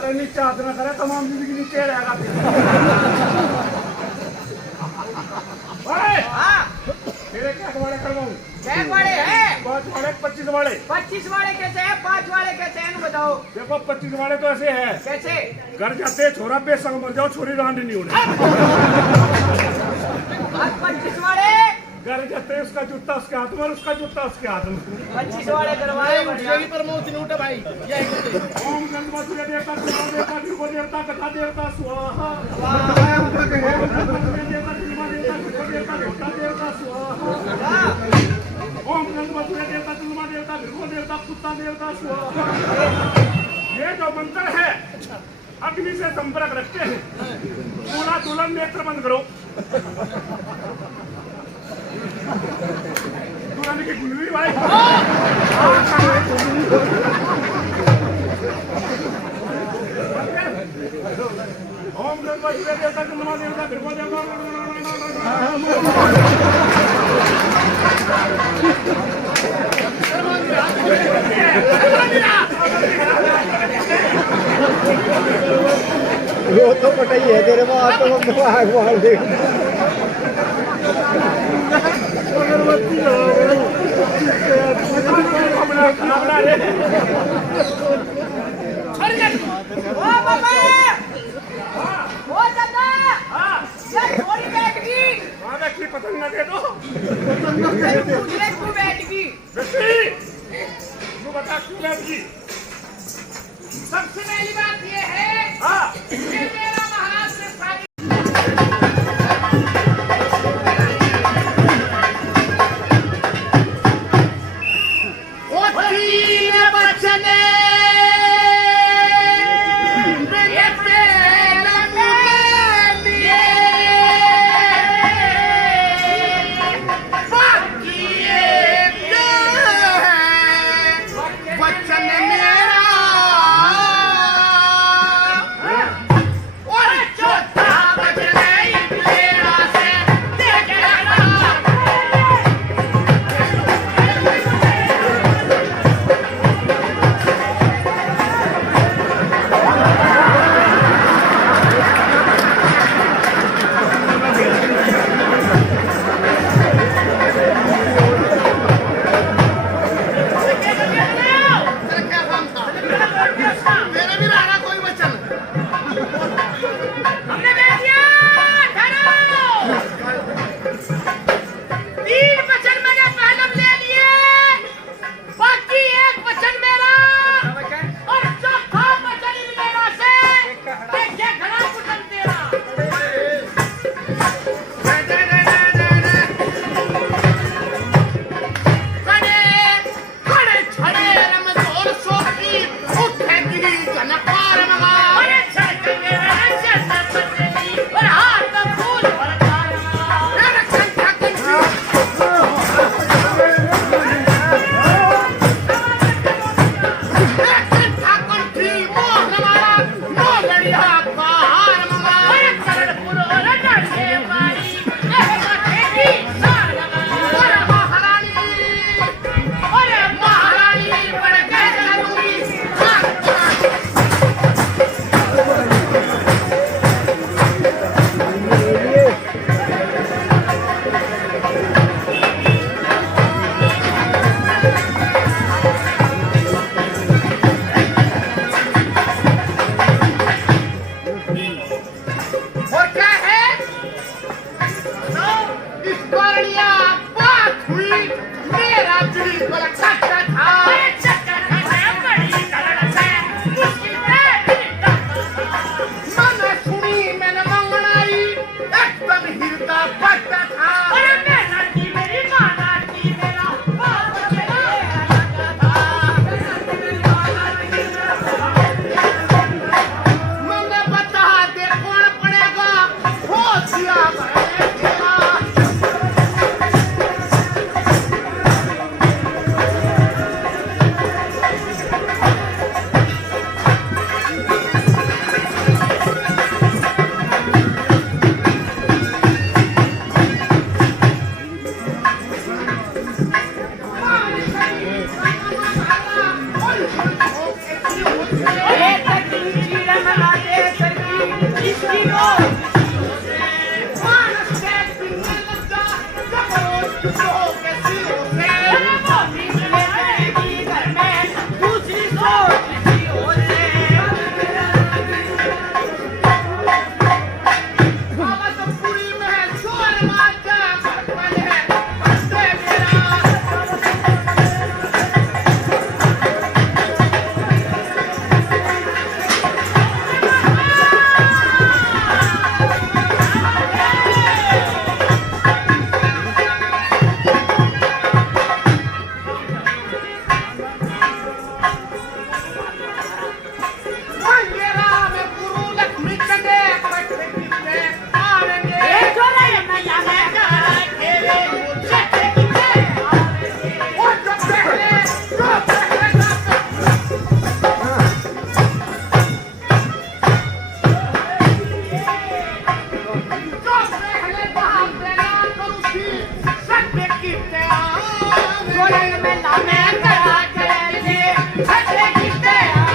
अरे नीचे हाथ ना करे, तमाम जिंदगी नीचे रहेगा। तेरे क्या वाड़े करवाऊं? क्या वाड़े हैं? 5 वाड़े 25 वाड़े। 25 वाड़े कैसे हैं? 5 वाड़े कैसे हैं? बताओ। देखो 25 वाड़े तो ऐसे है। कैसे? घर जाते छोरा बेसंग मर जाओ, छोरी रांड नहीं उड़े। 25 वाड़े घर जाते उसका जूता उसके हाथ में, उसका जूता उसके हाथ में। 25 वाड़े करवाए। यही प्रमोशन उठा भाई। ओम गणपति देवता, देवता, देवता, देवता, देवता, कथा देवता, स्वाहा। ओम गणपति देवता, तुलमा देवता, भिगो देवता, कुत्ता देवता, स्वाहा। ये जो मंत्र है अग्नि से संपर्क रखते हैं। पूरा दुल्हन नेत्र बंद करो। दुल्हन की गुलवी भाई। ओम गणपति देवता, तुलमा देवता, भिगो देवता। वो तो पता ही है तेरे बात तो मार दे। पतंग न दे दो। क्यों बैठ गई? तू बता क्यों बैठ गई? सबसे पहली बात ये है कि मेरा महाराज से शादी ਦੇ ਕੀਤੇ ਆ ਗੋਲਨ ਮੇਲਾ ਮੈਂ ਕਰਾ ਚਲੇ ਜੀ ਸਾਡੇ ਕੀਤੇ ਆ